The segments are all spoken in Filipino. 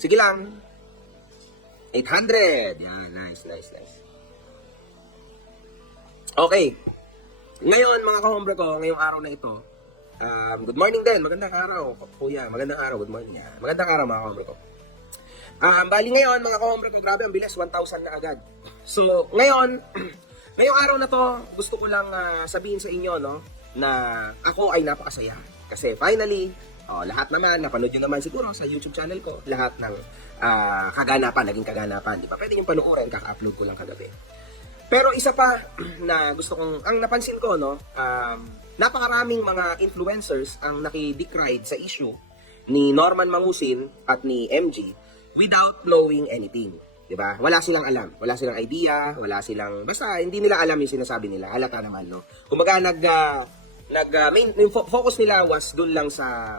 Sige lang. 800. Yan, nice. Okay. Ngayon, mga kahombre ko, ngayong araw na ito, good morning din. Magandang araw, kuya. Magandang araw, good morning. Magandang araw, mga kahombre ko. Bali ngayon, mga kahombre ko, grabe, ang bilis, 1,000 na agad. So, ngayon, ngayong araw na to, gusto ko lang sabihin sa inyo, no, na ako ay napakasaya. Kasi finally, lahat naman, napanood nyo naman siguro sa YouTube channel ko, lahat ng naging kaganapan. Di ba? Pwede yung panuorin, kaka-upload ko lang kagabi. Pero isa pa na gusto kong, ang napansin ko, no, napakaraming mga influencers ang naki-decried sa issue ni Norman Mangusin at ni MG without knowing anything. Diba? Wala silang alam, wala silang idea, wala silang, basta hindi nila alam yung sinasabi nila, halata naman, no? Kumbaga, main focus nila was dun lang sa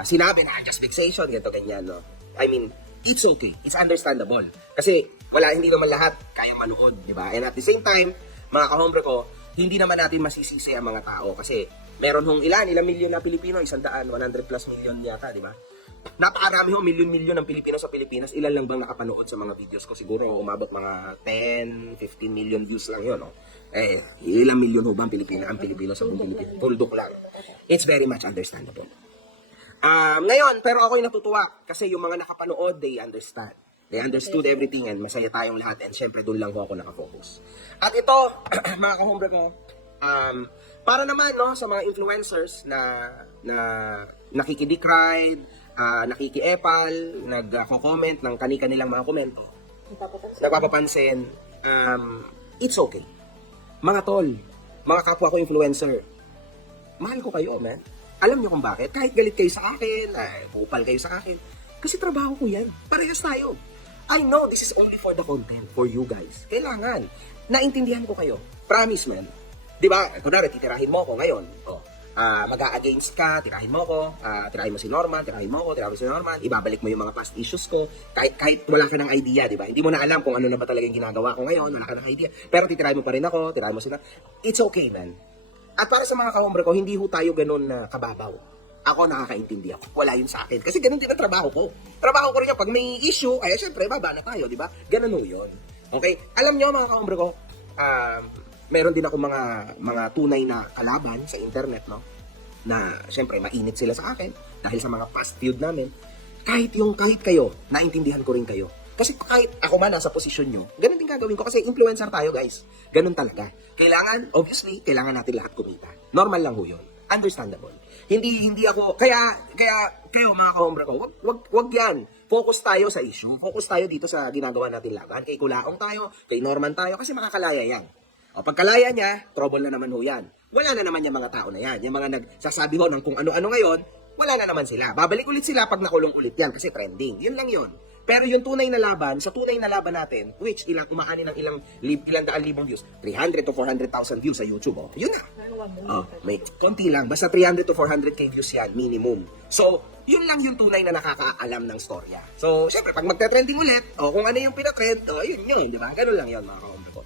sinabi na just fixation, ganito, ganyan, no? I mean, it's okay, it's understandable. Kasi, hindi naman lahat kayang manood, di ba? And at the same time, mga kahombre ko, hindi naman natin masisisi ang mga tao kasi meron ilang milyon na Pilipino, 100, 100 plus million yata, di ba? Napakarami milyon-milyon ng Pilipino sa Pilipinas, ilan lang bang nakapanood sa mga videos ko? Siguro umabot mga 10, 15 million views lang yun, no? Ilang milyon ho ba ang Pilipino sa buong Pilipinas? Tuldok lang. It's very much understandable. Ngayon, pero ako'y natutuwa kasi yung mga nakapanood, they understand. They understood everything and masaya tayong lahat and syempre doon lang ho ako nakafocus. At ito, mga kahombre ko, para naman no sa mga influencers na nakikidecry, nakikiepal, nagko-comment ng kani-kanilang mga komento, nagpapapansin, it's okay. Mga tol, mga kapwa ko influencer, mahal ko kayo, man. Alam niyo kung bakit? Kahit galit kayo sa akin, upal kayo sa akin, kasi trabaho ko yan. Parehas tayo. I know this is only for the content, for you guys. Kailangan. Naintindihan ko kayo. Promise, man. Diba? Kunwari, titirahin mo ako ngayon. Mag-a-against ka, tirahin mo ako, tirahin mo si Norman, ibabalik mo yung mga past issues ko, kahit wala ka ng idea, di ba? Hindi mo na alam kung ano na ba talaga yung ginagawa ko ngayon, wala ka ng idea. Pero titirahin mo pa rin ako, tirahin mo sila. It's okay, man. At para sa mga kahombre ko, hindi ho tayo ganun na kababaw. Ako nakakaintindi ako. Wala yun sa akin. Kasi ganun din ang trabaho ko. Trabaho ko rin yun. Pag may issue, ay syempre, baba na tayo, di ba? Ganun ho yun. Okay? Alam nyo, mga kahombre ko, meron din ako mga tunay na kalaban sa internet, no? Na, syempre, mainit sila sa akin dahil sa mga past feud namin. Kahit kayo, naintindihan ko rin kayo. Kasi kahit ako man nasa posisyon nyo, ganun din gagawin ko kasi influencer tayo, guys. Ganun talaga. Obviously, kailangan natin lahat kumita. Normal lang ho yun. Understandable. Hindi ako, kaya kayo mga kahombre ko, wag yan. Focus tayo sa issue. Focus tayo dito sa ginagawa natin laban. Kay Kulaong tayo, kay Norman tayo, kasi makakalaya yan. O pagkalaya niya, trouble na naman ho yan. Wala na naman yung mga tao na yan. Yung mga nagsasabi ho ng kung ano-ano ngayon, wala na naman sila. Babalik ulit sila pag nakulong ulit yan kasi trending. Yun lang yun. Pero yung tunay na laban, sa tunay na laban natin, which umaani ng ilang daan libong views, 300 to 400,000 views sa YouTube, yun na. May konti lang, basta 300 to 400k views yan, minimum. So, yun lang yung tunay na nakakaalam ng storya. So, syempre, pag magte-trending ulit, kung ano yung pinatrend, yun, di ba? Ganun lang yun, mga kahombre ko.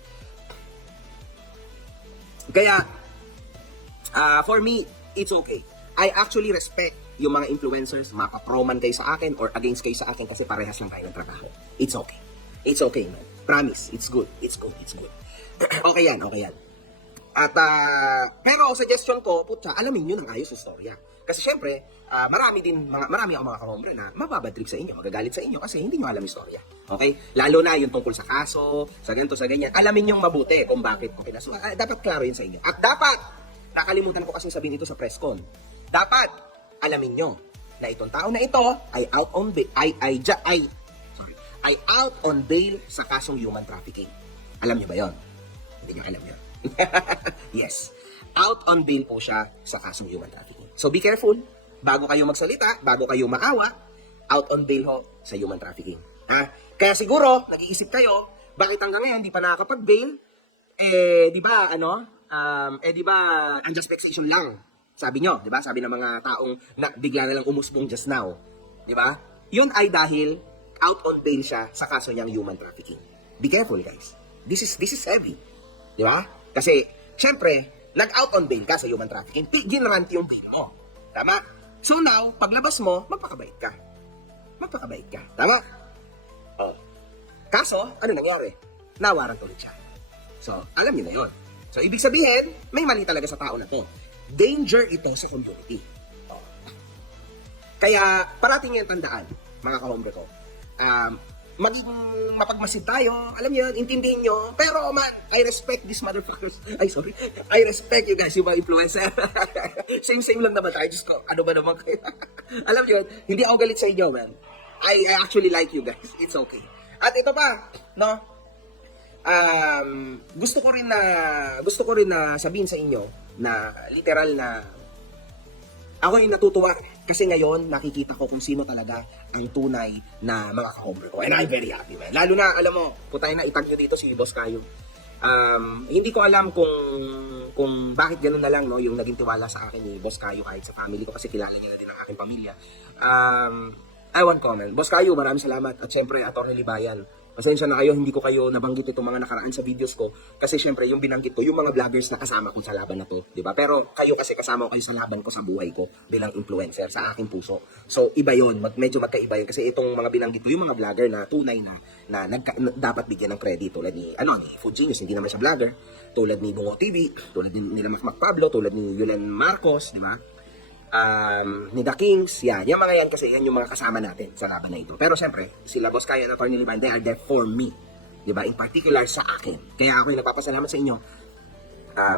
Kaya, for me, it's okay. I actually respect yung mga influencers, mapa-pro-man kayo sa akin or against kayo sa akin kasi parehas lang tayo ng trabaho. It's okay. It's okay, man. Promise. It's good. Okay yan. At, pero suggestion ko, alamin nyo ng ayos yung storya. Kasi syempre, marami ako mga kahombre na mababad trip sa inyo, magagalit sa inyo kasi hindi nyo alam yung storya. Okay? Lalo na yung tungkol sa kaso, sa ganito, sa ganyan. Alamin nyo mabuti kung bakit ko pinaso. Dapat klaro yun sa inyo. At dapat, nakalimutan ko kasi sabihin ito sa press con, dapat, alamin nyo na itong tao na ito ay out on bail sa kasong human trafficking. Alam nyo ba yon? Hindi nyo alam yun. Yes. Out on bail po siya sa kasong human trafficking. So be careful. Bago kayo magsalita, bago kayo maawa, out on bail ho sa human trafficking. Kaya siguro, nag-iisip kayo, bakit hanggang ngayon hindi pa nakakapag-bail? Di ba, unjust vexation lang. Sabi nyo, di ba? Sabi ng mga taong bigla na lang umusbong just now. Di ba? Yun ay dahil out on bail siya sa kaso niyang human trafficking. Be careful, guys. This is heavy. Di ba? Kasi, syempre, nag-out on bail ka sa human trafficking, ginrant yung bail mo. Tama? So now, paglabas mo, magpakabait ka. magpakabait ka. Tama? Oh. Kaso, ano nangyari? Nawarrant ulit siya. So, alam niyo na yun. So, ibig sabihin, may mali talaga sa tao na to. Danger ito sa community. Oh. Kaya, parating yung tandaan, mga ka-hombre ko. Maging mapagmasid tayo, alam niyo yun, intindihin nyo. Pero man, I respect these motherfuckers. Ay, sorry. I respect you guys, yung mga influencer. Same lang naman tayo. Just ko, ano ba naman kayo? Alam niyo yun, hindi ako galit sa inyo, man. I actually like you guys. It's okay. At ito pa, no? Gusto ko rin na sabihin sa inyo na literal na ako yung natutuwa kasi ngayon nakikita ko kung sino talaga ang tunay na mga ka-hombre ko. And I'm very happy, man. Lalo na, alam mo, putay na itag nyo dito si Boss Kayo. Hindi ko alam kung bakit gano'n na lang, no, yung naging tiwala sa akin ni Boss Kayo kahit sa family ko kasi kilala niya na din ang aking pamilya. I want comment. Boss Kayo, maraming salamat. At syempre, Atty. Libayan. Pasensya na kayo, hindi ko kayo nabanggit itong mga nakaraan sa videos ko. Kasi syempre, yung binanggit ko, yung mga vloggers na kasama ko sa laban na to. Diba? Pero kayo kasi kasama ko kayo sa laban ko sa buhay ko bilang influencer sa aking puso. So, iba yun. Medyo magkaiba yun. Kasi itong mga binanggit ko, yung mga vlogger na tunay na dapat bigyan ng credit. Tulad ni Food Genius, hindi naman siya vlogger. Tulad ni Bungo TV, tulad ni nila Mac Pablo, tulad ni Yulen Marcos, di ba? Ni The Kings, yan. Yung mga yan kasi yan yung mga kasama natin sa laban na ito. Pero syempre, sila Boss Kaya at Atty. Liban, they are there for me. Diba? In particular sa akin. Kaya ako yung nagpapasalamat sa inyo.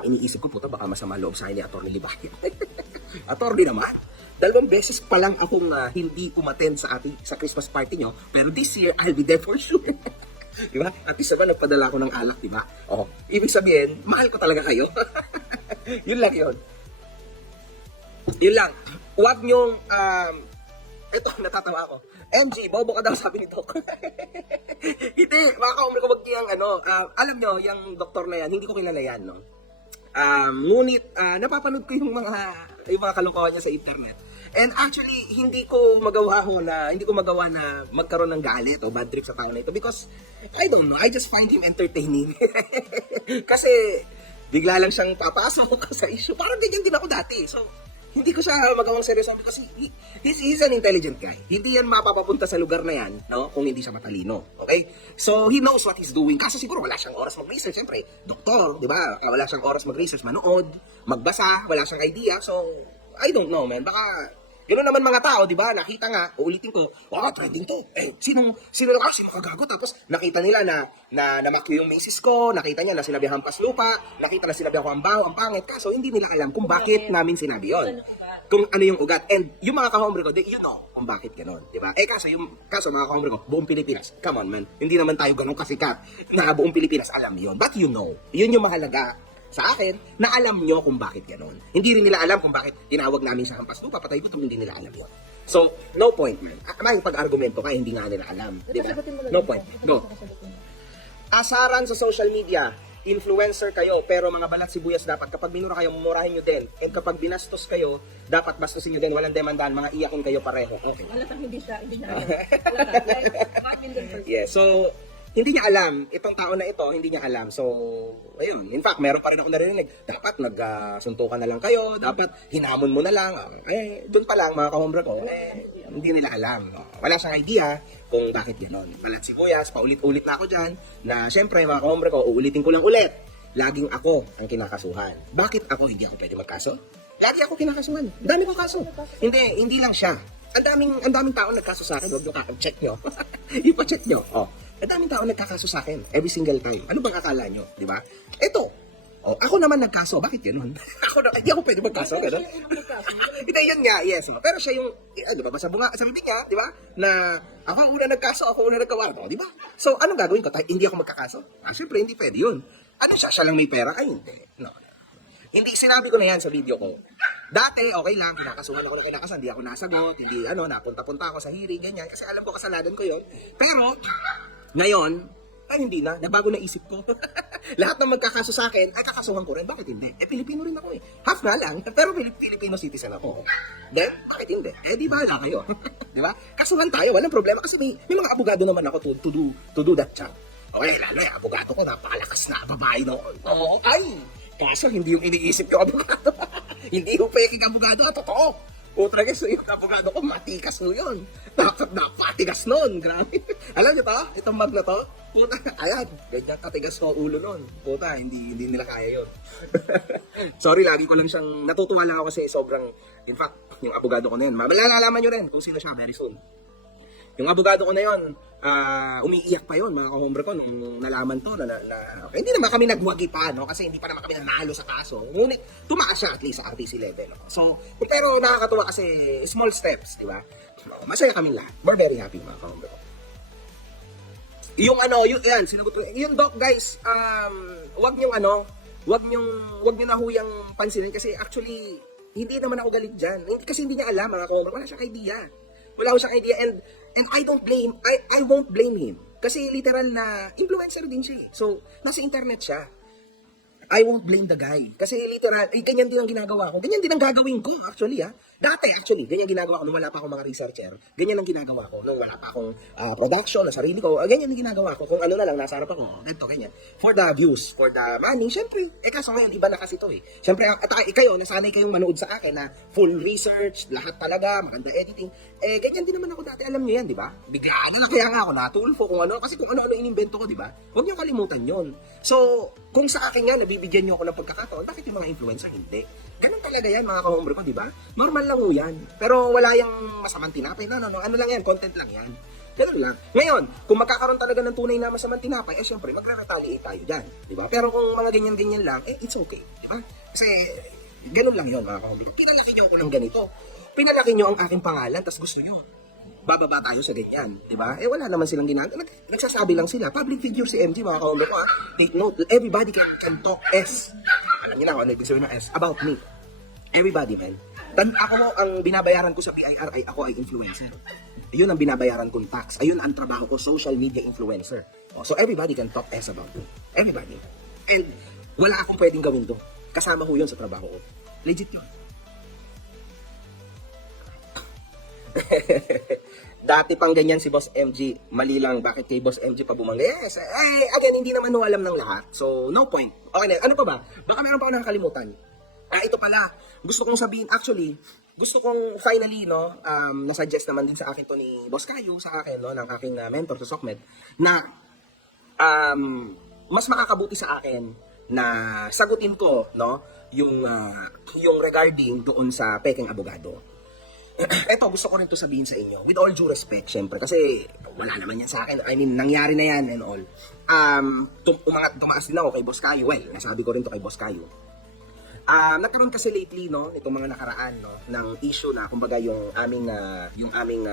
Iniisip ko, puta, baka masama loob sa akin ni Atty. Liban. Atty. naman. 2 beses pa lang akong hindi umattend sa Christmas party nyo. Pero this year, I'll be there for sure. Diba? At least naman, nagpadala ko ng alak, diba? Oh, ibig sabihin, mahal ko talaga kayo. Yun lang yun. Yun lang. Huwag nyong, ito, natatawa ako. MG, bobo ka daw, sabi ni Doc. Hindi, mga ka-hombre ko, wag niyang, alam nyo, yung doktor na yan, hindi ko kilala yan, no? Ngunit, napapanood ko yung mga kalungkawan niya sa internet. And actually, hindi ko magawa na magkaroon ng galit o bad trip sa tao na ito because, I don't know, I just find him entertaining. Kasi, bigla lang siyang papasok sa issue. Parang ganyan din ako dati. So, hindi ko siya magawang seryoso kasi he's an intelligent guy. Hindi yan mapapapunta sa lugar na yan, no? Kung hindi siya matalino. Okay? So, he knows what he's doing. Kasi siguro wala siyang oras mag-research. Siyempre, doktor, di ba? Wala siyang oras mag-research, manood, magbasa, wala siyang idea. So, I don't know, man. Baka, gano'n naman mga tao, di ba? Nakita nga, uulitin ko, trending to. Sino kagago? Tapos, nakita nila na namakyo yung misis ko, nakita niya na sinabi hampas lupa, nakita na sinabi ako ang baho, ang pangit. Kaso, hindi nila alam kung bakit namin sinabi yon. Kung ano yung ugat. And yung mga ka-hombre ko, you know kung bakit gano'n, di ba? Kaso mga ka-hombre ko, buong Pilipinas, come on man, hindi naman tayo ganun kasikat na buong Pilipinas alam yon. But you know, yun yung mahalaga sa akin, na alam nyo kung bakit gano'n. Hindi rin nila alam kung bakit tinawag namin sa hampas lupa, patay gutom, hindi nila alam yun. So, no point, man. May pag-argumento ka, hindi nga nila alam. Diba? No point. Go. Asaran sa social media, influencer kayo, pero mga balat sibuyas dapat, kapag minura kayo, mumurahin nyo din. And kapag binastos kayo, dapat bastusin nyo din, walang demandahan, mga iyakin kayo pareho. Okay. Wala hindi siya. Yeah, so, hindi niya alam, itong tao na ito, hindi niya alam. So, ayun. In fact, meron pa rin ako narinig, dapat nagsuntukan na lang kayo, dapat hinamon mo na lang. Doon pa lang, mga ka-hombre ko, hindi nila alam. Wala siyang idea kung bakit gano'n. Balat sibuyas, paulit-ulit na ako dyan, na syempre, mga ka-hombre ko, uulitin ko lang ulit. Laging ako ang kinakasuhan. Bakit ako hindi ako pwede magkaso? Lagi ako kinakasuhan. Dami ko kaso. Hindi lang siya. Ang daming tao nagkaso sa akin. Huwag nyo check nyo. Ipa-check nyo. Ang daming tao nagkakaso sa akin every single time. Ano bang akala nyo? Di ba? Ito. Ako naman nagkaso. Bakit yun? Hindi ako pwede magkaso. Hindi, yun nga. Yes. Pero siya yung, di ba? Sa bibig niya, di ba? Na ako una nagkaso, ako una nagkawa. Di ba? So, anong gagawin ko? Hindi ako magkakaso? Siyempre, hindi pwede yun. Ano siya lang may pera? Ay, hindi. No. Hindi, sinabi ko na yan sa video ko. Dati, okay lang, kinakasuhan ako na kinakasan, hindi ako nasagot, hindi, napunta-punta ako sa hearing, ganyan, kasi alam ko kasalanan ko yon. Pero, ngayon, hindi na, nabago na isip ko. Lahat ng magkakaso sa akin, ay kakasuhan ko rin, bakit hindi? Pilipino rin ako eh. Half na lang, pero Filipino citizen ako. Then, bakit hindi? Di bahala kayo. Di ba? Kasuhan tayo, walang problema, kasi may mga abogado naman ako to do that job. Okay, lalo abogado ko, napakalakas na babae noon. Kaso hindi yung iniisip ko abogado. Hindi yung peking abogado, totoo. Putra guys, yung abogado ko, matikas mo yun. Napatigas nun, grabe. Alam niyo to? Itong mag na to? Puta, ayan, ganyan katigas ko ulo nun. Puta, hindi nila kaya yun. Sorry, lagi ko lang siyang, natutuwa lang ako kasi sobrang, in fact, yung abogado ko na yun, malalaman nyo rin kung sino siya very soon. Yung abogado ko na yun, umiiyak pa yun, mga kahombre ko, nung nalaman to, okay, hindi naman kami nagwagi pa, no? Kasi hindi pa naman kami nanalo sa kaso. Ngunit, tumaas siya at least sa RTC level. No? So, pero nakakatuwa kasi small steps, di ba? Masaya kami lahat. We're very happy, mga kahombre ko. Yung yan, sinagot ko, yung doc, guys, wag nyo na huyang pansinin kasi actually, hindi naman ako galit dyan. Kasi hindi niya alam, mga kahombre, wala siyang idea. Wala siyang idea and I won't blame him. Kasi literal na influencer din siya eh. So, nasa internet siya. I won't blame the guy. Kasi literal, ganyan din ang ginagawa ko. Ganyan din ang gagawin ko, actually, ha. Dati, actually, ganyan ginagawa ko nung wala pa akong mga researcher. Ganyan ang ginagawa ko nung wala pa akong production na sarili ko. Ganyan ang ginagawa ko. Kung ano na lang, nasa harap ako. Ganito, ganyan. For the views, for the money, syempre. Kaso ngayon, iba na kasi to eh. Syempre, kayo, nasanay kayong manood sa akin na full research, lahat talaga, maganda editing. Ganyan din naman ako dati, alam niyo yan, di ba? Biglaan na kaya nga ako natulfo kung ano. Kasi kung ano-ano inimbento ko, di ba? Huwag niyo kalimutan yon. So, kung sa akin nga, nabibigyan niyo ako ng pagkakataon, bakit yung mga influencer hindi? Ganun talaga yan, mga kahombre ko, di ba? Normal lang ho yan. Pero wala yung masamang tinapay. No. Ano lang yan, content lang yan. Ganun lang. Ngayon, kung magkakaroon talaga ng tunay na masamang tinapay, syempre, magre-retaliate tayo dyan. Di ba? Pero kung mga ganyan-ganyan lang, it's okay. Di ba? Kasi, ganun lang yun, mga kahombre ko. Pinalaki niyo ako ng ganito. Pinalaki niyo ang aking pangalan, tas gusto niyo. Bababa tayo sa ganyan, di ba? Wala naman silang ginagawa. Nagsasabi lang sila. Public figure si MG, mga kahombre ko, ha? Take note, everybody can talk S. Alam niyo na, ano ibig sabihin ng S? About me. Everybody, man. Ako, ang binabayaran ko sa BIR ay ako ay influencer. Ayun ang binabayaran kong tax. Ayun ang trabaho ko, social media influencer. So everybody can talk S about me. Everybody. And wala akong pwedeng gawin doon. Kasama ko yun sa trabaho ko. Legit yun. Dati pang ganyan si Boss MG, mali lang bakit kay Boss MG pa bumangga. Yes, again, hindi naman ho alam ng lahat. So, no point. Okay na, ano pa ba? Baka meron pa ako nakakalimutan. Ito pala. Gusto kong sabihin, actually, gusto kong finally, no, nasuggest naman din sa akin to ni Boss Caio, sa akin, no, ng aking mentor sa SOCMED, na mas makakabuti sa akin na sagutin ko, no, yung regarding doon sa peking abogado. Eto, gusto ko rin to sabihin sa inyo. With all due respect, syempre. Kasi wala naman yan sa akin. I mean, nangyari na yan and all. Tumaas din ako kay Boss Caio. Well, nasabi ko rin to kay Boss Caio. Nagkaroon kasi lately, no, itong mga nakaraan, no, ng issue na, kumbaga, yung aming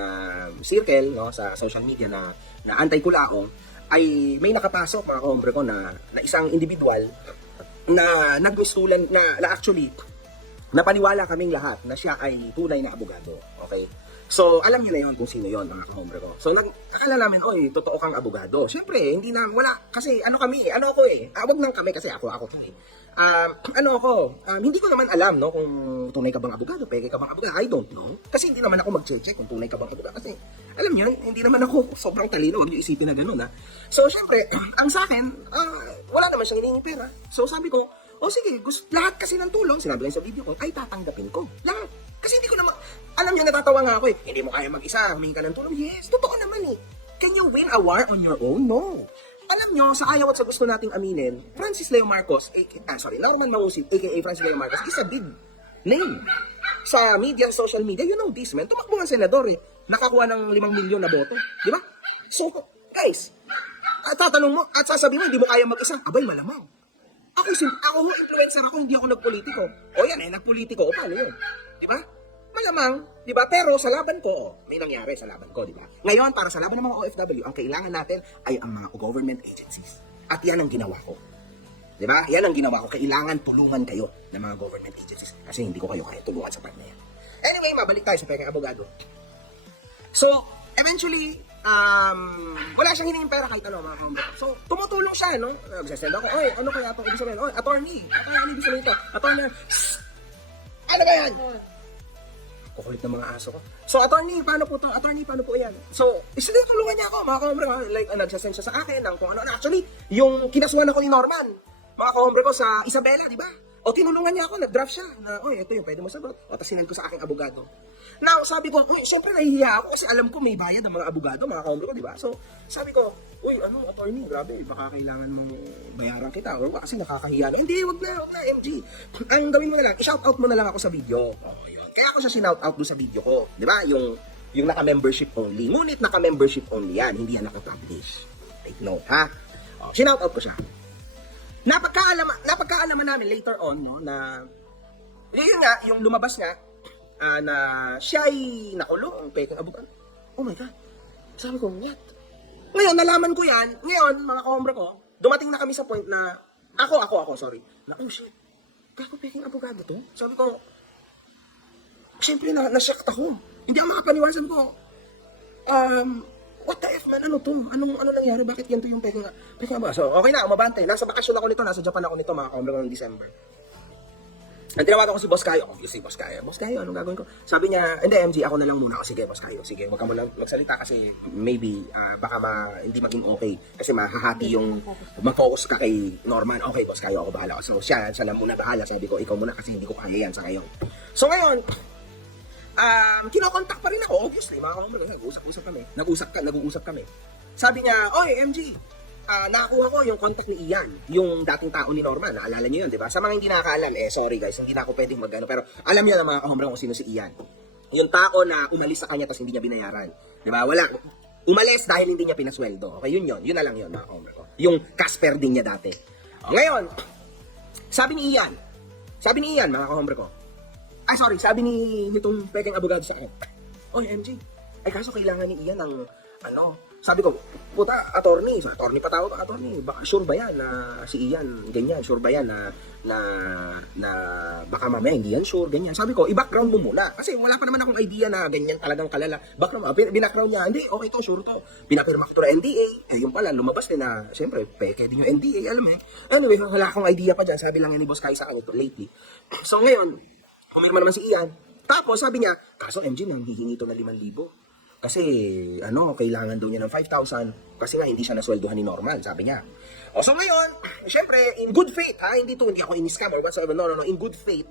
circle, no, sa social media na anti-kulaong, ay may nakapasok, mga kahombre ko, na isang individual na nagmistulan, na actually, napaniwala kaming lahat na siya ay tunay na abogado. Okay? So, alam niyo na yun kung sino yun, mga kahombre ko. So, akala namin, oy, totoo kang abogado. Siyempre, hindi na, wala, kasi ano ako wag nang kami kasi ako to eh. Hindi ko naman alam, no, kung tunay ka bang abogado, peke ka bang abogado, I don't know. Kasi hindi naman ako mag-check kung tunay ka bang abogado. Kasi, alam niyo, hindi naman ako sobrang talino, wag niyo isipin na gano'n, ha. So, siyempre, ang sa akin, wala naman siyang hinihingi pera. So, sabi ko, sige, lahat kasi ng tulong, sinabi lang sa video ko, ay tatanggapin ko. Lahat. Kasi hindi ko naman, alam niyo, natatawa nga ako eh. Hindi mo kaya mag-isa, humingi ka ng tulong. Yes, totoo naman eh. Can you win a war on your own? No. Alam niyo, sa ayaw at sa gusto nating aminin, Francis Leo Marcos, Norman Mangusig, aka Francis Leo Marcos, is a big name. Sa media, social media, you know this, man. Tumakbo nga senador eh. Nakakuha ng 5 milyon na boto. Di ba? So, guys, tatanong mo, at sasabihin mo, hindi mo kaya mag-isa. Abay, malamang. Ako influencer ako, hindi ako nagpolitiko. O yan nagpolitiko. O paano yun? Di ba? Malamang, di ba? Pero sa laban ko, may nangyari sa laban ko, di ba? Ngayon, para sa laban ng mga OFW, ang kailangan natin ay ang mga government agencies. At yan ang ginawa ko. Di ba? Yan ang ginawa ko. Kailangan tulungan kayo ng mga government agencies. Kasi hindi ko kayo kaya tulungan sa part na yan. Anyway, mabalik tayo sa peking abogado. So, eventually, wala siyang hiningin pera kahit ano, mga kahombre. So, tumutulong siya, no? Nagsasend ako, oy, ano kaya itong ibig sabihin? Oy, attorney, ano ibig sabihin ito? Attorney, ano ba yan? Kukulit ng mga aso ko. So, attorney, paano po to? Attorney, paano po yan? So, tulungan niya ako, mga kahombre. Like, nagsasend siya sa akin ng kung ano. Actually, yung kinasuhan ako ni Norman, mga kahombre ko sa Isabela, di ba? O tinulungan niya ako, nag-draft siya na, oy, ito yung pwede mo sagot. O tapos sinend ko sa aking abogado. Now, sabi ko, uy, syempre nahihiya ako kasi alam ko may bayad ang mga abogado, mga kaombre ko, di ba? So, sabi ko, uy, attorney, grabe, baka kailangan mong bayaran kita. Or kasi nakakahiya na. Hindi, wag na, MG. Ang gawin mo na lang, i-shoutout mo na lang ako sa video. O, yun. Kaya ako siya sinoutout doon sa video ko. Di ba? Yung naka-membership only. Ngunit naka-membership only yan, hindi yan naka-publish. Take note, ha? O, sinoutout ko siya. Napagkaalaman namin later on, no, na yun nga, yung lumabas nga, na siya ay nakulong, peking abogado. Oh my God. Sabi ko, what? Ngayon, nalaman ko yan. Ngayon, mga kaombra ko, dumating na kami sa point na, sorry, na, oh shit, kako peking abogado to? Sabi ko, siyempre, na-shocked ako. Hindi ako makapaniwala. Sabi ko, what the F man, ano to? Ano nangyari? Bakit ganito yung peking abogado? So, okay na, umabante. Nasa bakasyon ako nito, nasa Japan ako nito, mga kaombra ko ng December. Ang tinawagan ko si Boss Kayo, obviously Boss Kayo, anong gagawin ko? Sabi niya, hindi MG, ako na lang muna. Sige, Boss Kayo, sige, huwag ka muna magsalita kasi maybe baka hindi maging okay. Kasi mahahati yung mag-focus ka kay Norman. Okay, Boss Kayo, ako bahala. So siya lang muna bahala. Sabi ko, ikaw muna kasi hindi ko kaya yan sa ngayon. So ngayon, kinokontak pa rin ako, obviously, mga kamamagay, nag-uusap kami. Sabi niya, oy, MG, nakakuha ko yung contact ni Ian, yung dating tao ni Norman, naalala niyo yun, di ba? Sa mga hindi nakakaalam, sorry guys, hindi na ako pwedeng magano, pero alam niyo na mga kahombrang kung sino si Ian. Yung tao na umalis sa kanya tapos hindi niya binayaran, di ba? Wala, umalis dahil hindi niya pinasweldo. Okay, yun na lang yun, mga kahombrang ko. Yung Casper din niya dati. Ngayon, sabi ni Ian, mga kahombrang ko, sabi nitong peking abogado sa akin, oy, MJ, kaso kailangan ni Ian ng, sabi ko, puta, attorney pa tawag, attorney, baka sure ba yan na si Ian, ganyan, sure ba yan na baka mamaya hindi yan sure, ganyan. Sabi ko, i-background mo muna, kasi wala pa naman akong idea na ganyan talagang kalala. Background mo, binackground niya, hindi, okay to, sure to. Pinapirma ko to na NDA, yung pala, lumabas din na, siyempre, peke din yung NDA, alam mo eh. Anyway, wala akong idea pa dyan, sabi lang yan ni Boss Kai sa akin ito lately. So ngayon, pumirma naman si Ian, tapos sabi niya, kaso MG, nanghihingi to na 5,000. Kasi, kailangan daw niya ng 5,000 kasi nga hindi siya nasweldohan ni Norman, sabi niya. So ngayon, syempre, in good faith, hindi ako in-scam or whatsoever, no, in good faith,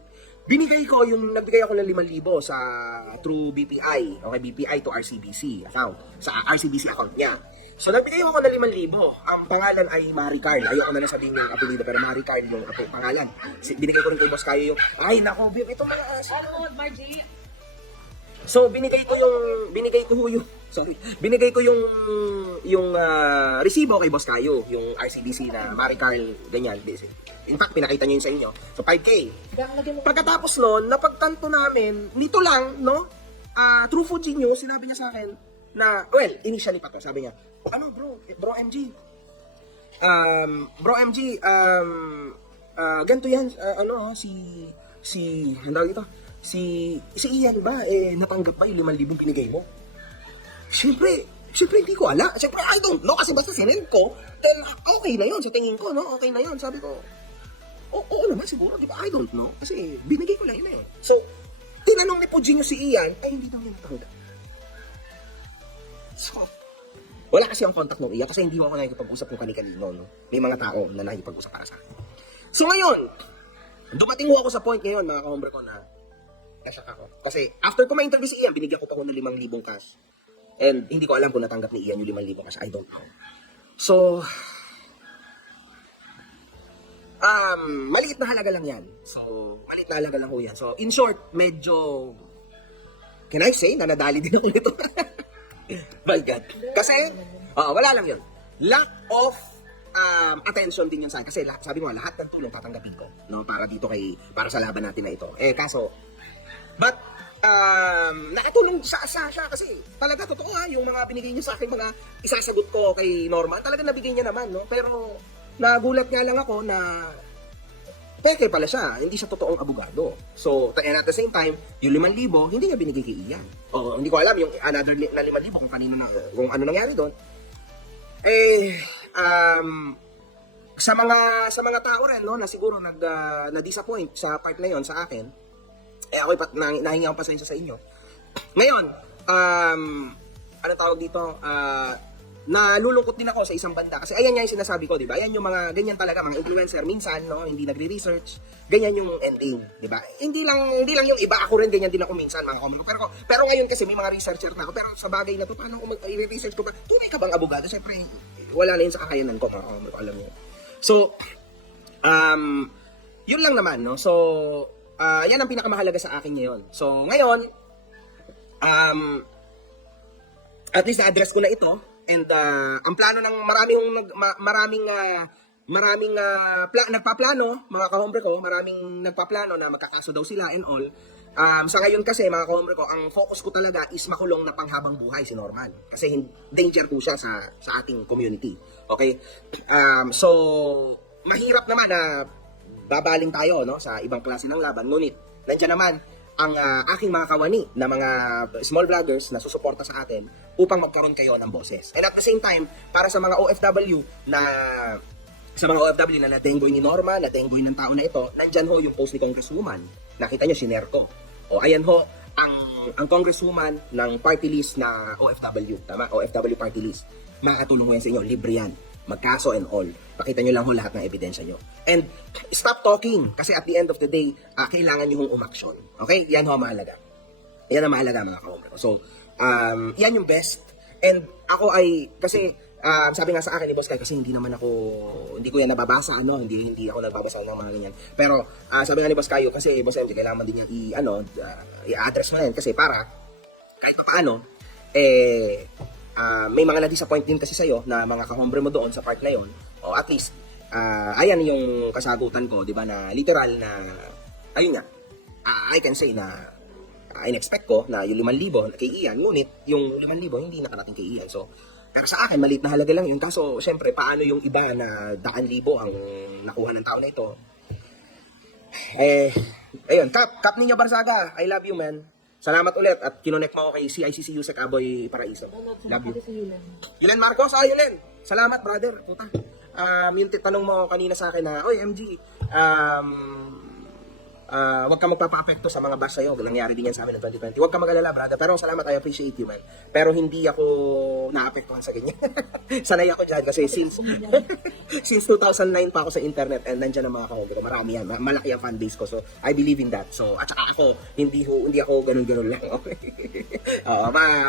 nagbigay ako ng 5,000 through BPI, okay, BPI to RCBC account, sa RCBC account niya. So nagbigay ako ng 5,000, ang pangalan ay Marie Carl, ayoko na sabihin yung apelido, pero Marie Carl yung pangalan. Binigay ko rin kay Boss Kayo yung, nako, ito mga Margie. So binigay ko yung resibo kay Boss Kayo, yung RCBC na Marie Carl ganyan. In fact, pinakita niyo yun sa inyo. So 5K. Pagkatapos noon, napagtanto namin, nito lang, no? True Fuji News, sinabi niya sa akin na, well, initially pa to, sabi niya, bro MG, ganito yan, si Ian ba, natanggap ba yung 5,000 binigay mo? Siyempre hindi ko alam. Siyempre, I don't know, kasi basta sinend ko, then okay na yun, sa tingin ko, no? Okay na yun, sabi ko, oo naman siguro, di ba? I don't know, kasi binigay ko lang yun na yun. So, tinanong ni Pugino si Ian, hindi daw niya natanggap. So, wala kasi ang contact ng Ian, kasi hindi mo ako nakikipag-usap ng kani-kanino, no? May mga tao na nakikipag-usap para sa akin. So, ngayon, dumating ako sa point ngayon, mga kahombre ko, na na-shock ako. Kasi after ko ma-interview si Ian, binigyan ko pa ko ng 5,000 cash. And hindi ko alam kung natanggap ni Ian yung 5,000 cash. I don't know. So, maliit na halaga lang yan. So, in short, medyo, can I say, na nadali din ako nito. My God. Kasi, wala lang yun. Lack of attention din yun sa akin. Kasi sabi mo, lahat ng tulong tatanggapin ko, no? Para sa laban natin na ito. Kaso, but, nakatulong sa siya kasi talaga totoo yung mga binigay niya sa akin, mga isasagot ko kay Norman, talaga nabigay niya naman, no? Pero, nagulat nga lang ako na peke pala siya, hindi siya totoong abogado. So, and at the same time, yung 5,000, hindi niya binigay kay Ian. Hindi ko alam yung another na 5,000 kung ano nangyari doon. Sa mga tao rin, no, na siguro na-disappoint sa part na yon sa akin, ako'y nahingi akong pasensya sa inyo. Ngayon, ano tawag dito? nalulungkot din ako sa isang banda kasi ayan nga yung sinasabi ko, di ba? Ayan yung mga ganyan talaga, mga influencer minsan, no, hindi nagre-research. Ganyan yung ending, di ba? Hindi lang yung iba, ako rin ganyan din ako minsan, mga comment ko. Pero ngayon kasi may mga researcher na ako, pero sa bagay na to, paano ko i-research ko ba? Tunay ka bang abogado? Siyempre, wala na yun sa kakayanan ko, mga comment ko, alam niyo. So, yun lang naman, no? So, yan ang pinakamahalaga sa akin ngayon. So, ngayon, at least na-address ko na ito. And ang plano ng maraming nagpaplano, mga kahombre ko, maraming nagpaplano na magkakaso daw sila and all. Sa ngayon kasi, mga kahombre ko, ang focus ko talaga is makulong na panghabang buhay si Norman. Kasi danger po siya sa ating community. Okay? So, mahirap naman na babaling tayo, no, sa ibang klase ng laban. Ngunit, nandiyan naman ang aking mga kawani na mga small vloggers na susuporta sa atin upang magkaroon kayo ng boses. And at the same time, para sa mga OFW na nadenggoy ni Norma, nadenggoy ng tao na ito, nandyan ho yung post ni Congresswoman. Nakita nyo, shinare ko. O ayan ho, ang Congresswoman ng party list na OFW, tama? OFW party list. Makakatulong ko yan sa inyo, libre yan. Magkaso and all. Pakita nyo lang ho lahat ng ebidensya nyo. And stop talking. Kasi at the end of the day, kailangan nyo hong umaksyon. Okay? Yan ho mahalaga. Yan ang mahalaga, mga kahombre ko. So, yan yung best. And ako ay, kasi sabi nga sa akin ni Boss Kai, kasi hindi ko yan nababasa, ano? Hindi ako nagbabasa ng mga ganyan. Pero sabi nga ni Boss Kayo, kasi Boss MJ, kailangan din niyang i-address mo yan. Kasi para, kahit pa paano, may mga na-disappoint din kasi sa'yo na mga kahombre mo doon sa part na yon. O at least, ayan yung kasagutan ko, di ba, na literal na, ayun nga, I can say na in-expect ko na yung 5,000 kay Ian, ngunit yung 5,000 hindi nakarating kay Ian. So, pero sa akin, maliit na halaga lang yun. Kaso, syempre, paano yung iba na 100,000 ang nakuha ng tao na ito? Ayun, Kap Ninyo Barsaga, I love you, man. Salamat ulit at kinonek mo ako kay CICC Yusek Aboy Paraiso. Love you. Yulen Marcos, Yulen. Salamat, brother. Puta. Yung tanong mo kanina sa akin na, oy, MG, wag ka magpapa-apekto sa mga bash sa'yo. Nangyari din yan sa amin ng 2020. Wag ka mag-alala, brother. Pero salamat, I appreciate you, man. Pero hindi ako naapektuhan sa ganyan. Sanay ako dyan kasi since 2009 pa ako sa internet and nandiyan ang mga kahombre ko. Marami yan. Malaki ang fanbase ko. So, I believe in that. So, at saka ako, hindi ako ganun-ganun lang. Okay?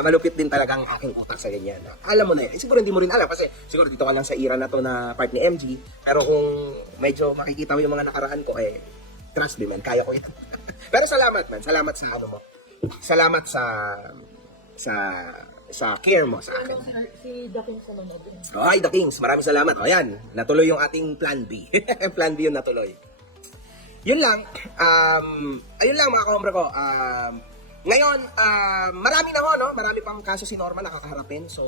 Malupit din talagang aking utak sa ganyan. Alam mo na yan. Siguro hindi mo rin alam kasi siguro dito ka lang sa era na to na part ni MG. Pero kung medyo makikita mo yung mga nakaraan ko, trust me, man, kaya ko ito. Pero salamat, man. Salamat sa ano mo. Salamat sa care mo sa akin. Si The Kings naman natin. Hi, The Kings. Maraming salamat. O, yan. Natuloy yung ating plan B. Plan B yung natuloy. Yun lang. Ayun lang, mga kahombre ko. Ngayon, marami na ho, no? Marami pang kaso si Norma nakakaharapin. So,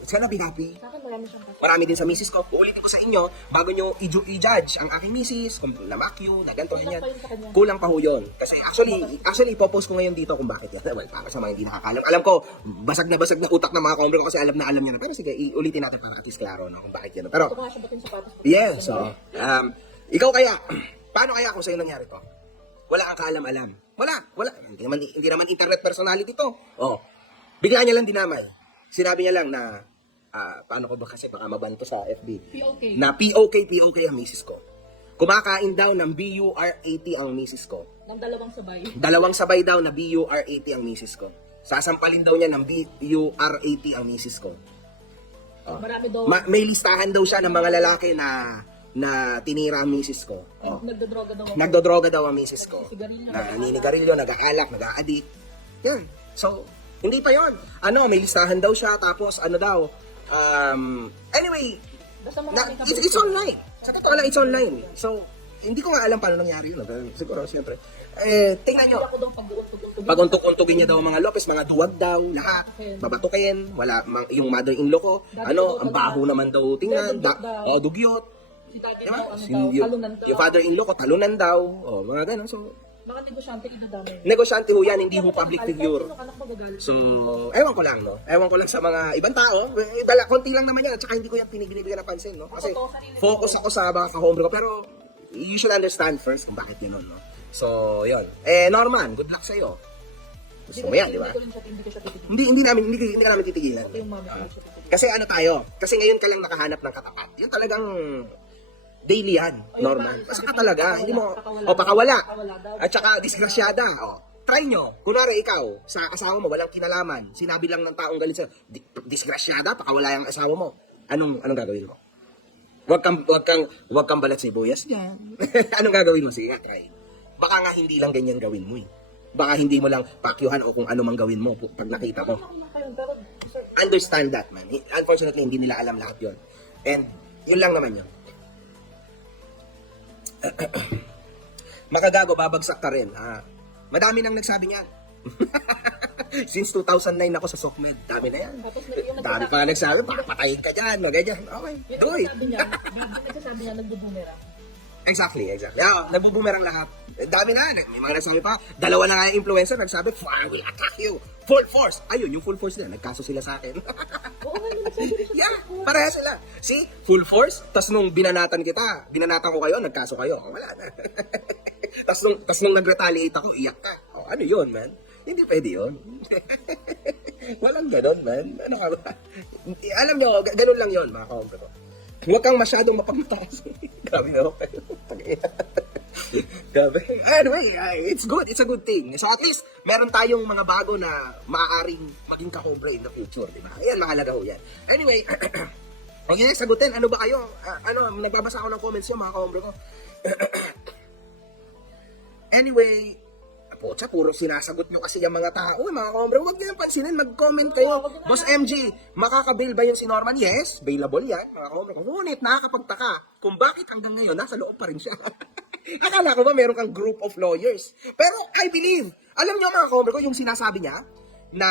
it's gonna be happy. Sa akin marami siyang kaso. Marami din sa misis ko. Uulitin ko sa inyo, bago nyo i-judge ang aking misis, kung namakyo, na ganito, ganyan. Kulang pa ho yun. Kasi actually, ipopost ko ngayon dito kung bakit yan. Well, para sa mga hindi nakakalam. Alam ko, basag na utak ng mga kahombre ko kasi alam niya na. Pero sige, ulitin natin para at least klaro, no? Kung bakit yan. Pero, Ito ka siya batin sapatos. yeah, so, ikaw kaya, paano kaya kung sa'yo nangyari to? Wala kang kaalam-alam. Wala. Hindi naman internet personality to. Oh. Bigla niya lang dinamay. Sinabi niya lang na, paano ko ba kasi baka mabanto sa FB. POK. Na POK ang misis ko. Kumakain daw ng BUR80 ang misis ko. Ng dalawang sabay. Dalawang sabay daw na BUR80 ang misis ko. Sasampalin daw niya ng BUR80 ang misis ko. Oh. Marami daw. May listahan daw siya ng mga lalaki na tinira ang misis ko. Oh. Nagdodroga daw. Nagdodroga daw ang misis ko. Sigarilyo, Naninigarilyo, nag-aalak, nag-a-addict. Yan. So, hindi pa yon. May listahan daw siya, tapos anyway, Basta marami it's online. Sa totoo lang, it's online. So, hindi ko nga alam paano nangyari yun. Siguro, siyempre. Tingnan nyo. Ako daw pag-untog-untog. Pag-untog-untogin niya daw ang mga Lopez, mga duwag daw, lahat. Babatukin, wala, yung mother-in-law ko, ang baho naman daw tingnan. Dugyot. Si daddy Diba? daw, talunan daw. Yung father-in-law ko, talunan daw. Mga ganun. So, Mga negosyante, idadamay. negosyante ho yan, hindi ho public figure. Sino anak magagalit? So, ewan ko lang, no? Ewan ko lang sa mga ibang tao. Konti lang naman yan. At saka hindi ko yan binibigyan ng pansin, no? Kasi focus ako sa mga kahombre ko. Pero, you should understand first kung bakit yun, no? So, yun. Norman, good luck sa'yo. Gusto mo yan, di ba? Hindi ko siya titigil. Hindi ka namin titigilan. Pati yung mami ko hindi siya titigil. Kasi ano tayo? Kasi ngayon ka lang nakahanap ng katapat. Yun talagang daily yan, Ay, normal. sabi Basta ko, ka talaga, pakawala, hindi mo, pakawala. pakawala. Pakawala daw. At saka disgrasyada, try nyo. Kunwari ikaw, sa asawa mo, walang kinalaman. Sinabi lang ng taong galit sa'yo, disgrasyada, pakawala yung asawa mo. Anong gagawin mo? Wag kang balat sibuyas diyan. Anong gagawin mo? Sige nga, try. Baka nga hindi lang ganyan gawin mo eh. Baka hindi mo lang pakyuhan o kung ano mang gawin mo pag nakita mo. Pero, sir, Understand that, man. Unfortunately, hindi nila alam lahat yun. And, yun lang naman yun. Makagago, babagsak ka rin. Ha? Madami nang nagsabi niyan. Since 2009 ako sa SOCMED. Dami na yan. tapos yung Dami pa nga nagsabi, papatayin ka dyan, ganyan. Okay, do it. nagsasabi niya, nagbubumerang. Exactly. Nagbubumerang lahat. Dami na, may mga nagsabi pa, dalawa na nga yung influencer, nagsabi, I will attack you. Full force. Ayun, yung full force nila, nagkaso sila sa akin. Oo nga, yung nagsabi rin siya. Yeah, pareha sila. See, full force, tas nung binanatan ko kayo, nagkaso kayo. Wala na. tas nung nag-retaliate ako, iyak ka. Ano yun, man? Hindi pwede yun. Walang ganon, man. Ano ka ba? Alam nyo, ganon lang yun, mga kaombre ko. Huwag kang masyadong mapagmataas. Grabe na ako. Grabe. Anyway, it's good. It's a good thing. So at least, meron tayong mga bago na maaaring maging kakombre in the future, di ba? Ayan, mahalaga ho yan. Anyway, okay, sagutin. Ano ba kayo? Nagbabasa ako ng comments nyo, mga kakombre ko. Anyway, puro sinasagot nyo kasi yung mga tao, mga kaombre. Huwag nyo yung pansinin, mag-comment kayo. Boss MG, makakabail ba yung si Norman? Yes, bailable yan, mga kaombre. Ngunit nakakapagtaka kung bakit hanggang ngayon nasa loob pa rin siya. Akala ko ba meron kang group of lawyers? Pero I believe, alam nyo mga kaombre ko, yung sinasabi niya na...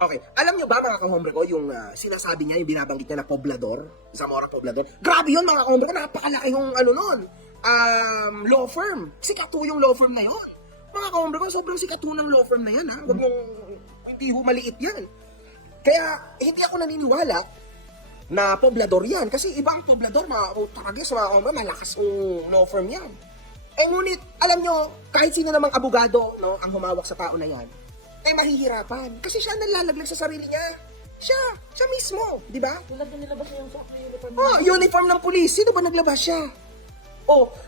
Okay, alam nyo ba mga kaombre ko, yung sinasabi niya, yung binabanggit niya na poblador, Zamora Poblador? Grabe yun mga kaombre ko, napakalaki yung ano nun. Law firm. Sikat yung law firm na yun. Mga kaombre ko, sobrang sikat ng law firm na yan, ha? Huwag mong, hindi maliit yan. Kaya, hindi ako naniniwala na poblador yan. Kasi ibang poblador, mga kaombre, malakas yung law firm yan. Ngunit, alam nyo, kahit sino namang abogado, no, ang humawak sa tao na yan, mahihirapan. Kasi siya nalalaglag sa sarili niya. Siya mismo, di ba? Tulad na nilabas niya yung suot na uniform. Uniform ng pulis. Sino ba naglabas siya?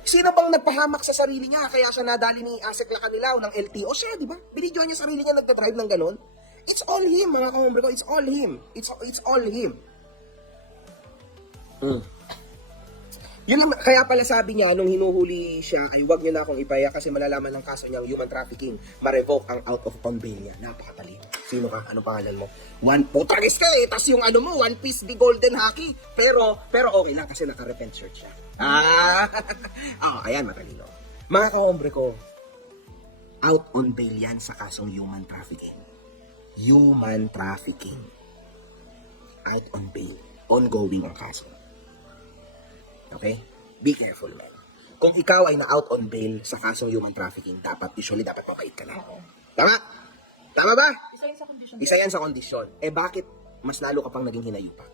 Sino bang nagpahamak sa sarili niya kaya siya nadali ni Asek Lacanilao ng LTO? Siya, di ba? Binidyoan niya sarili niya nagdadrive ng ganun. It's all him, mga kaombre ko. It's all him. It's all him. Yun naman, kaya pala sabi niya, nung hinuhuli siya, ay wag niyo na akong ipaya kasi malalaman ng kaso niyang human trafficking, ma-revoke ang out of pawn bail niya. Napakatalino. Sino ka? Anong pangalan mo? Putragis ka eh, tas yung ano mo, one piece di golden hockey. Pero okay lang kasi naka-repent shirt siya. Ayan, matalino. Mga kaombre ko, out on bail yan sa kasong human trafficking. Human trafficking. Out on bail. Ongoing ang kaso. Okay? Be careful, man. Kung ikaw ay na-out on bail sa kasong human trafficking, dapat mabait ka na. Tama? Tama ba? Isa yun sa condition. Isa yan sa kondisyon. Bakit mas lalo ka pang naging hinayupak?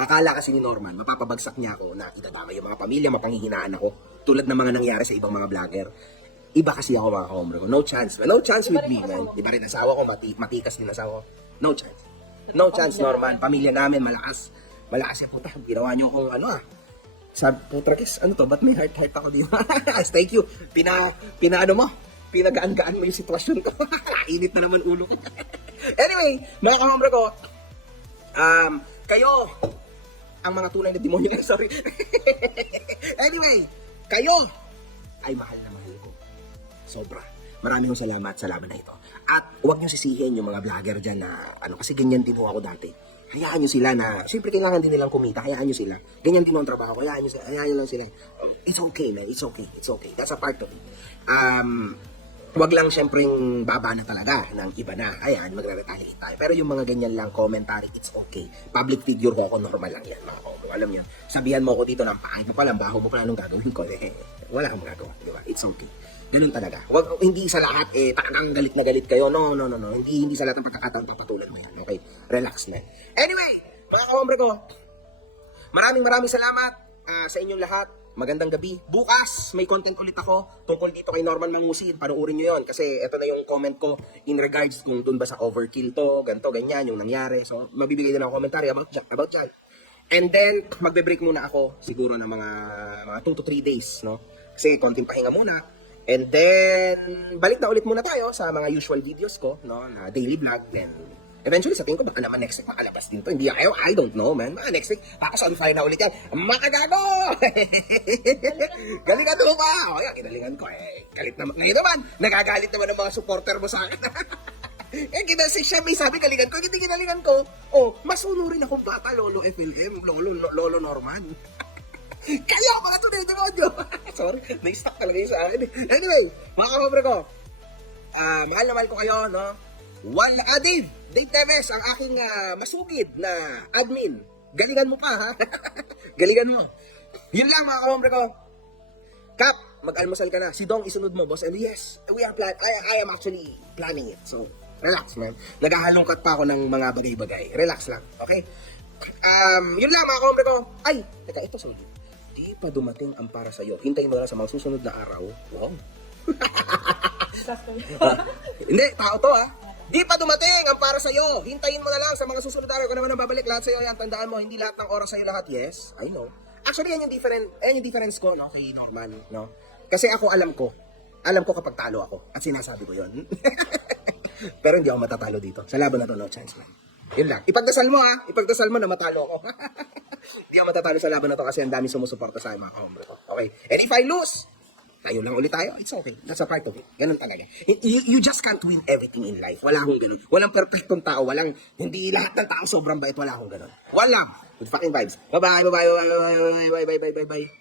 Akala kasi ni Norman, mapapabagsak niya ako na itadama yung mga pamilya, mapanghihinaan ako. Tulad ng mga nangyari sa ibang mga vlogger. Iba kasi ako, mga kaombre ko. No chance. No chance with me, man. Iba rin asawa ko, matikas din asawa ko. No chance. No chance, Norman. Pamilya namin, malakas. Malakas yung puta. Ginawa niyo kung sabi, putrakis, ano to? Ba't may heart ako di ba? Thank you. Pinagaan-gaan mo yung sitwasyon ko. Init na naman ulo ko. Anyway, mga kaombre ko, kayo, ang mga tunay na demonyo na, sorry. Anyway, kayo ay mahal na mahal ko. Sobra. Maraming salamat sa laban na ito. At huwag niyo sisihin yung mga vlogger dyan na, kasi ganyan din ako dati. Hayaan nyo sila na, siyempre kailangan din nilang kumita, hayaan nyo sila. Ganyan din ang trabaho ko, hayaan nyo lang sila. It's okay, man. It's okay. It's okay. That's a part of it. Wag lang siyempreng baba na talaga ng iba na, ayan, magre-retaliate tayo. Pero yung mga ganyan lang, commentary, it's okay. Public figure ko ako, normal lang yan, mga komo. Alam yan, sabihan mo ko dito ng paay ka pala, baho mo pala nung gagawin ko. Wala kang magagawa, di ba? It's okay. Ganun talaga. Hindi sa lahat, talagang galit na galit kayo. No. Hindi sa lahat ng pagkakataon papatulan mo yan. Okay? Relax na. Anyway, mga kaombre ko, maraming salamat sa inyong lahat. magandang gabi. Bukas, may content ulit ako tungkol dito kay Norman Mangusin. Panoorin nyo yun kasi ito na yung comment ko in regards kung dun ba sa overkill to, ganito, ganyan, yung nangyari. So, mabibigay din ako commentary about dyan. And then, magbe-break muna ako siguro ng mga 2 to 3 days, no? Kasi konting pahinga muna. And then, balik na ulit muna tayo sa mga usual videos ko, no? Na daily vlog. Then, eventually, sa tingin ko, baka naman next week makalabas din to. Hindi ayaw, I don't know, man. Baka next week, tapos on fire na ulit yan. Makagago! Galingan mo pa! O yan, kinalingan ko eh. Galit naman. Ngayon naman, nagagalit naman ang mga supporter mo sa akin. Eh, kinasik siya, may sabi galingan ko, hindi kinalingan ko. Oh, masuno rin ako bata, Lolo FLM, Lolo Norman. Kaya mga tunay demonyo. Sorry, na-stuck talaga yun sa akin. Anyway, mga kamobre ko, mahal na mahal ko kayo, no? Dave Teves, ang aking masugid na admin. Galingan mo pa, ha? Galingan mo. Yun lang, mga kamobre ko. Kap, mag-almusal ka na. Si Dong isunod mo, boss. And yes, we are I am actually planning it. So, relax, man. Naghahalongkat pa ako ng mga bagay-bagay. Relax lang, okay? Yun lang, mga kamobre ko. Ay, teka, ito sa di pa dumating ang para sa'yo. Hintayin mo na lang sa mga susunod na araw. Wow. Hindi, tao to, ha? Di pa dumating ang para sa'yo. Hintayin mo na lang sa mga susunod na araw. Kung naman ang babalik lahat sa'yo, yan, tandaan mo, hindi lahat ng oras sa'yo lahat. Yes, I know. Actually, yan yung difference ko, no, kay Norman, no? Kasi ako alam ko kapag talo ako. At sinasabi ko yun. Pero hindi ako matatalo dito. Sa laban na to, no chance, man. Yun lang. Ipagdasal mo, ha? Ipagdasal mo na matalo ako. Hindi ako matatalo sa laban na to kasi ang dami sumusuporta sa akin, mga kahombre ko. Okay? And if I lose, tayo lang ulit tayo. It's okay. That's a part of it. Ganun talaga. You just can't win everything in life. Wala akong ganun. Walang perfectong tao. Hindi lahat ng tao sobrang bait. Wala akong ganun. Walang. Good fucking vibes. Bye-bye. Bye-bye. Bye-bye. Bye-bye. Bye-bye.